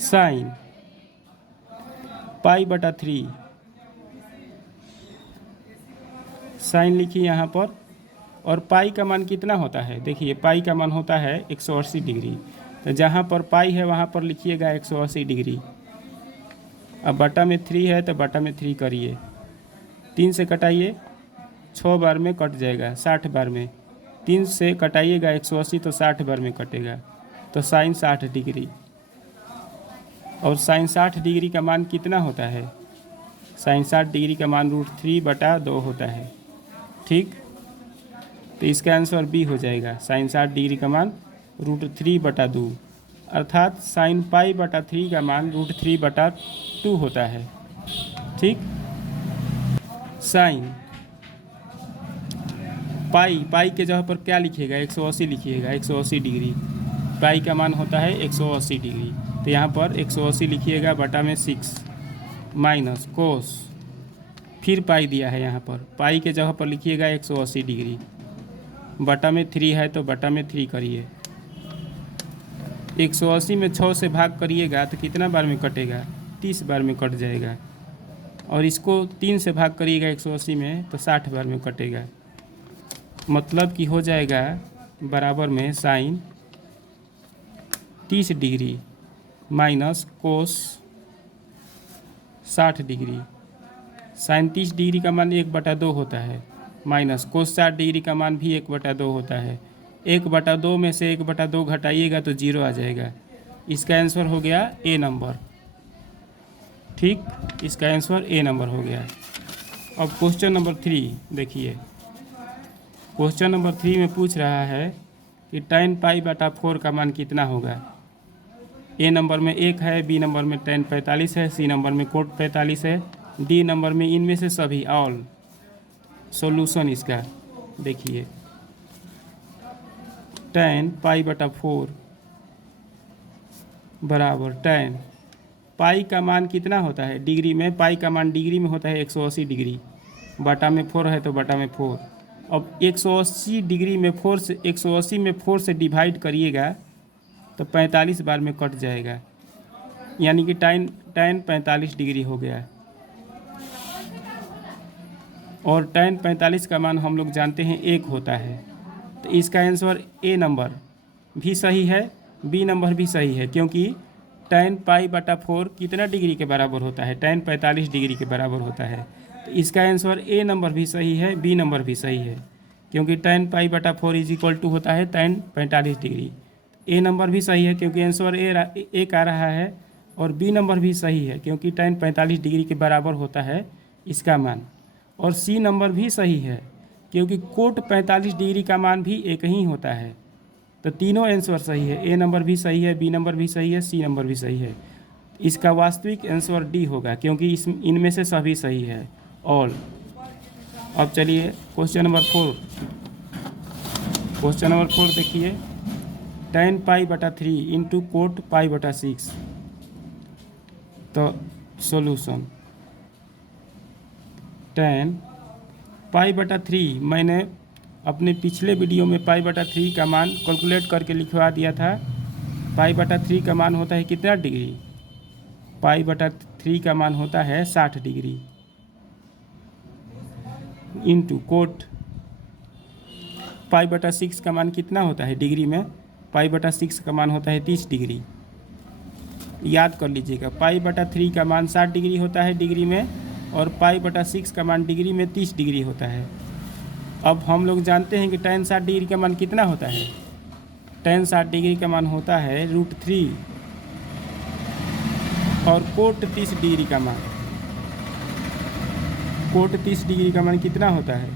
Sine pi बटा 3, sign लिखिए यहाँ पर। और पाई का मान कितना होता है, देखिए पाई का मान होता है 180 डिग्री। तो जहाँ पर पाई है वहाँ पर लिखिएगा 180 डिग्री। अब बटा में 3 है तो बटा में 3 करिए, 3 से कटाइए 6 बार में कट जाएगा, 60 बार में। 3 से कटाइएगा 180 तो 60 बार में कटेगा, तो साइन 60 डिग्री। और साइन 60 डिग्री का मान कितना होता है, साइन 60 डिग्री का मान √3/2 होता है। ठीक, तो इसका आंसर बी हो जाएगा। साइन 60 डिग्री का मान √3/2, अर्थात साइन पाई बटा 3 का मान √3/2 होता है। ठीक, साइन पाई के जगह पर क्या लिखिएगा, 180 लिखिएगा, 180 डिग्री। पाई का मान होता है 180 डिग्री, तो यहाँ पर 180 लिखिएगा बटा में 6 माइनस कोस, फिर पाई दिया है यहाँ पर, पाई के जगह पर लिखिएगा 180 डिग्री, बटा में 3 है तो बटा में 3 करिए। 180 में 6 से भाग करिएगा तो कितना बार में कटेगा, 30 बार में कट जाएगा। और इसको 3 से भाग करिएगा 180 में तो 60 बार में कटेगा। मतलब कि हो जाएगा बराबर में sine 30 degree minus cos 60 degree. Sine 30 degree का मान 1/2 होता है, माइनस कोस 60 डिग्री का मान भी 1/2 होता है। 1/2 में से 1/2 घटाइएगा तो 0 आ जाएगा। इसका आंसर हो गया ए नंबर। ठीक, इसका आंसर ए नंबर हो गया। अब क्वेश्चन नंबर 3 देखिए। क्वेश्चन नंबर 3 में पूछ रहा है कि tan π/4 का मान कितना होगा। ए नंबर में 1 है, बी नंबर में tan 45 है, सी नंबर में cot 45 है, डी नंबर में इनमें से सभी ऑल। सॉल्यूशन इसका देखिए, tan π/4 बराबर tan पाई का मान कितना होता है डिग्री में, पाई का मान डिग्री में होता है 180 डिग्री, बटा में 4 है तो बटा में 4। अब 180 डिग्री में 4 से 180 में 4 से डिवाइड करिएगा तो 45 बार में कट जाएगा, यानी कि tan 45 डिग्री हो गया। और tan 45 का मान हम लोग जानते हैं 1 होता है, तो इसका आंसर ए नंबर भी सही है, बी नंबर भी सही है, क्योंकि tan π/4 कितना डिग्री के बराबर होता है, tan 45 डिग्री के बराबर होता है। तो इसका आंसर ए नंबर भी सही है, बी नंबर भी सही है, क्योंकि tan π/4 = होता है tan 45 डिग्री। ए नंबर भी सही है क्योंकि आंसर एक आ रहा है, और बी नंबर भी सही है क्योंकि tan 45 डिग्री के बराबर होता है इसका मान। और सी नंबर भी सही है क्योंकि कोट 45 डिग्री का मान भी एक ही होता है। तो तीनों आंसर सही है, ए नंबर भी सही है, बी नंबर भी सही है, सी नंबर भी सही है। इसका वास्तविक आंसर डी होगा क्योंकि इनमें से सभी सही है, ऑल। अब चलिए क्वेश्चन नंबर 4। क्वेश्चन नंबर 4 देखिए, tan π/3 इंटू कोट π/6। तो सॉल्यूशन tan π/3 मैंने अपने पिछले वीडियो में π/3 का मान कैलकुलेट करके लिखवा दिया था। π/3 का मान होता है कितना डिग्री, π/3 का मान होता है 60 डिग्री, इंटू कोट π/6 का मान कितना होता है डिग्री में, π/6 का मान होता है 30 डिग्री। याद कर लीजिएगा, π/3 का मान 60 डिग्री होता है डिग्री में, और π/6 का मान डिग्री में 30 डिग्री होता है। अब हम लोग जानते हैं कि tan 60 डिग्री का मान कितना होता है, tan 60 डिग्री का मान होता है √3, और कोट 30 डिग्री का मान, कोट 30 डिग्री का मान कितना होता है,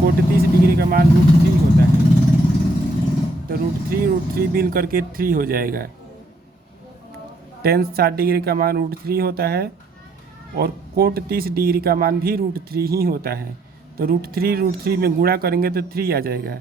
कोट 30 डिग्री का मान √3 होता है। तो √3 मिल करके 3 हो जाएगा। tan 60 डिग्री का मान √3 होता है, और कोट 30 डिग्री का मान भी √3 ही होता है। तो √3 में गुणा करेंगे तो 3 आ जाएगा।